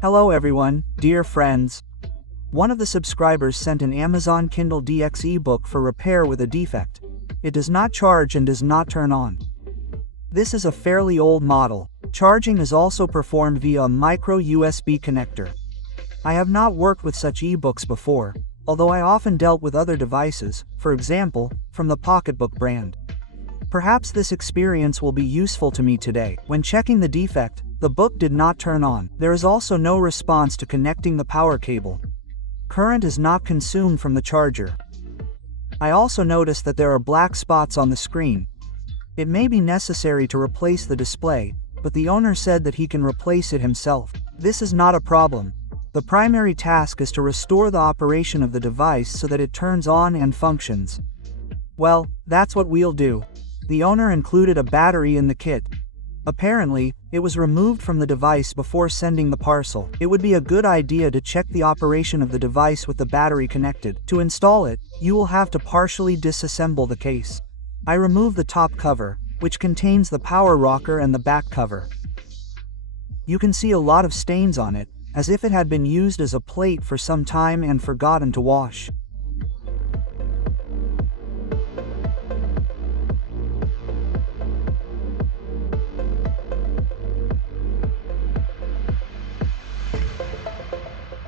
Hello everyone, dear friends. One of the subscribers sent an Amazon Kindle DX ebook for repair with a defect. It does not charge and does not turn on. This is a fairly old model. Charging is also performed via a micro USB connector. I have not worked with such ebooks before, although I often dealt with other devices, for example, from the Pocketbook brand. Perhaps this experience will be useful to me today. When checking the defect, the book did not turn on. There is also no response to connecting the power cable. Current is not consumed from the charger. I also noticed that there are black spots on the screen. It may be necessary to replace the display, but the owner said that he can replace it himself. This is not a problem. The primary task is to restore the operation of the device so that it turns on and functions. Well, that's what we'll do. The owner included a battery in the kit. Apparently, it was removed from the device before sending the parcel. It would be a good idea to check the operation of the device with the battery connected. To install it, you will have to partially disassemble the case. I removed the top cover, which contains the power rocker and the back cover. You can see a lot of stains on it, as if it had been used as a plate for some time and forgotten to wash.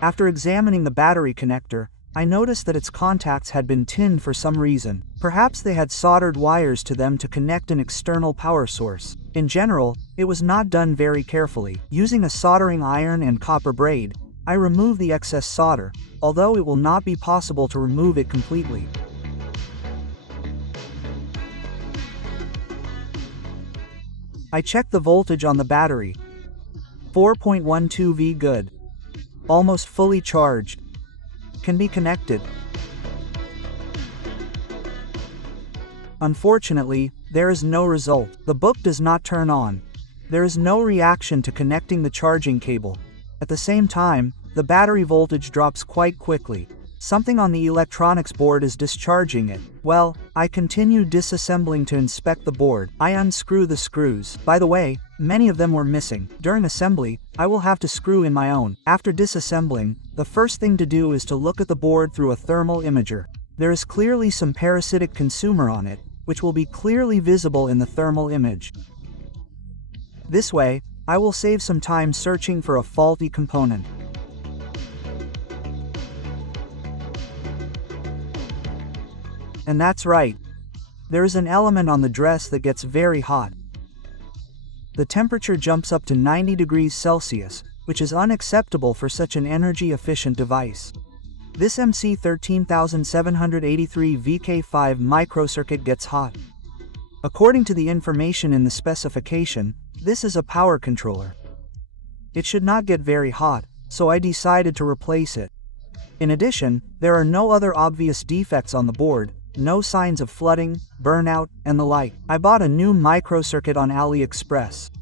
After examining the battery connector, I noticed that its contacts had been tinned for some reason. Perhaps they had soldered wires to them to connect an external power source. In general, it was not done very carefully. Using a soldering iron and copper braid, I removed the excess solder, although it will not be possible to remove it completely. I checked the voltage on the battery. 4.12 V good. Almost fully charged. Can be connected. Unfortunately, there is no result. The book does not turn on. There is no reaction to connecting the charging cable. At the same time, the battery voltage drops quite quickly. Something on the electronics board is discharging it. Well, I continue disassembling to inspect the board. I unscrew the screws. By the way, many of them were missing. During assembly, I will have to screw in my own. After disassembling, the first thing to do is to look at the board through a thermal imager. There is clearly some parasitic consumer on it, which will be clearly visible in the thermal image. This way, I will save some time searching for a faulty component. And that's right. There is an element on the dress that gets very hot. The temperature jumps up to 90 degrees Celsius, which is unacceptable for such an energy-efficient device. This MC13783 VK5 microcircuit gets hot. According to the information in the specification, this is a power controller. It should not get very hot, so I decided to replace it. In addition, there are no other obvious defects on the board, no signs of flooding, burnout, and the like. I bought a new microcircuit on AliExpress.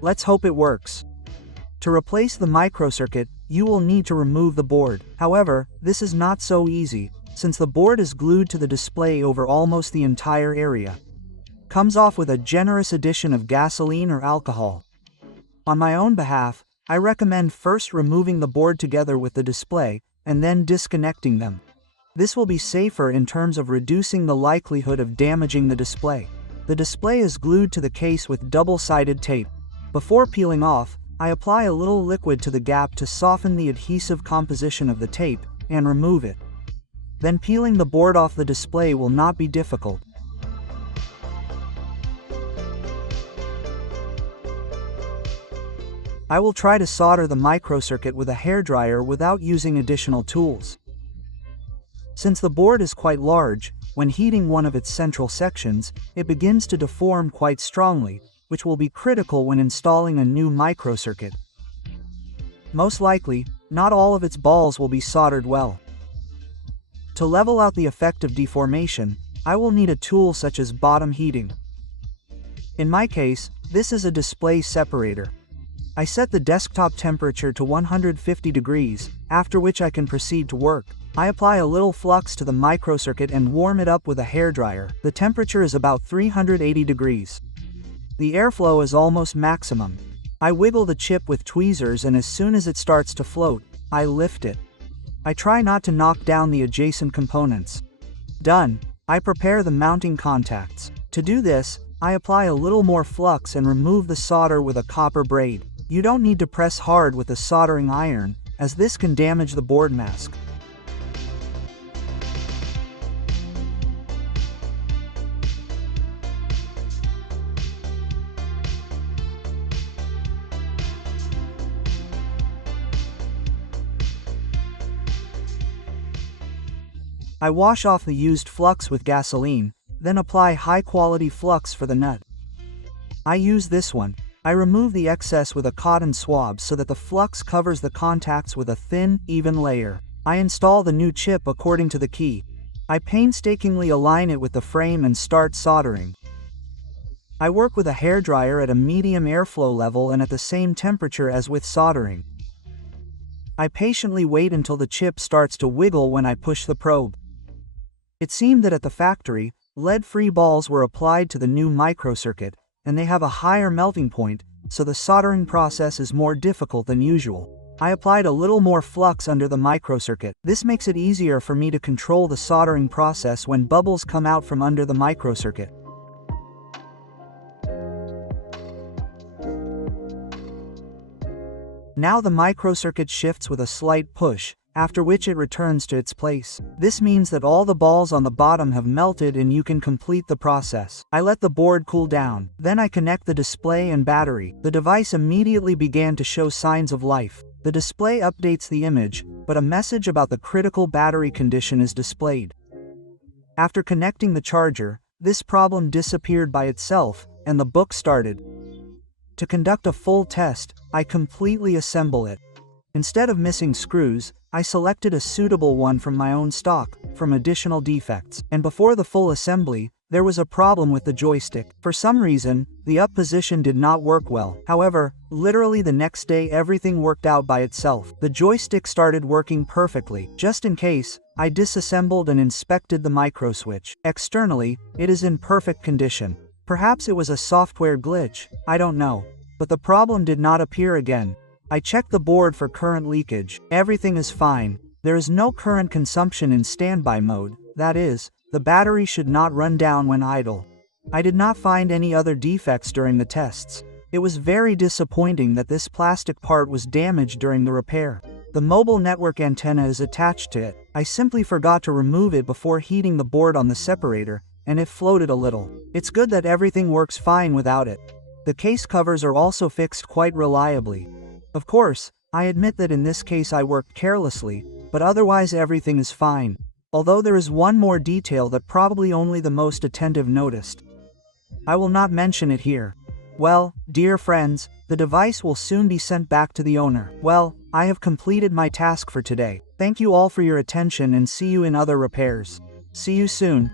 Let's hope it works. To replace the microcircuit, you will need to remove the board. However, this is not so easy, since the board is glued to the display over almost the entire area. Comes off with a generous addition of gasoline or alcohol. On my own behalf, I recommend first removing the board together with the display, and then disconnecting them. This will be safer in terms of reducing the likelihood of damaging the display. The display is glued to the case with double-sided tape. Before peeling off, I apply a little liquid to the gap to soften the adhesive composition of the tape, and remove it. Then peeling the board off the display will not be difficult. I will try to solder the microcircuit with a hairdryer without using additional tools. Since the board is quite large, when heating one of its central sections, it begins to deform quite strongly, which will be critical when installing a new microcircuit. Most likely, not all of its balls will be soldered well. To level out the effect of deformation, I will need a tool such as bottom heating. In my case, this is a display separator. I set the desktop temperature to 150 degrees, after which I can proceed to work. I apply a little flux to the microcircuit and warm it up with a hairdryer. The temperature is about 380 degrees. The airflow is almost maximum. I wiggle the chip with tweezers, and as soon as it starts to float, I lift it. I try not to knock down the adjacent components. Done. I prepare the mounting contacts. To do this, I apply a little more flux and remove the solder with a copper braid. You don't need to press hard with a soldering iron, as this can damage the board mask. I wash off the used flux with gasoline, then apply high-quality flux for the nut. I use this one. I remove the excess with a cotton swab so that the flux covers the contacts with a thin, even layer. I install the new chip according to the key. I painstakingly align it with the frame and start soldering. I work with a hairdryer at a medium airflow level and at the same temperature as with soldering. I patiently wait until the chip starts to wiggle when I push the probe. It seemed that at the factory, lead-free balls were applied to the new microcircuit, and they have a higher melting point, so the soldering process is more difficult than usual. I applied a little more flux under the microcircuit. This makes it easier for me to control the soldering process when bubbles come out from under the microcircuit. Now the microcircuit shifts with a slight push, after which it returns to its place. This means that all the balls on the bottom have melted and you can complete the process. I let the board cool down. Then I connect the display and battery. The device immediately began to show signs of life. The display updates the image, but a message about the critical battery condition is displayed. After connecting the charger, this problem disappeared by itself, and the book started. To conduct a full test, I completely assemble it. Instead of missing screws, I selected a suitable one from my own stock, from additional defects. And before the full assembly, there was a problem with the joystick. For some reason, the up position did not work well. However, literally the next day everything worked out by itself. The joystick started working perfectly. Just in case, I disassembled and inspected the microswitch. Externally, it is in perfect condition. Perhaps it was a software glitch, I don't know. But the problem did not appear again. I checked the board for current leakage. Everything is fine. There is no current consumption in standby mode. That is, the battery should not run down when idle. I did not find any other defects during the tests. It was very disappointing that this plastic part was damaged during the repair. The mobile network antenna is attached to it. I simply forgot to remove it before heating the board on the separator, and it floated a little. It's good that everything works fine without it. The case covers are also fixed quite reliably. Of course, I admit that in this case I worked carelessly, but otherwise everything is fine. Although there is one more detail that probably only the most attentive noticed. I will not mention it here. Well, dear friends, the device will soon be sent back to the owner. Well, I have completed my task for today. Thank you all for your attention and see you in other repairs. See you soon.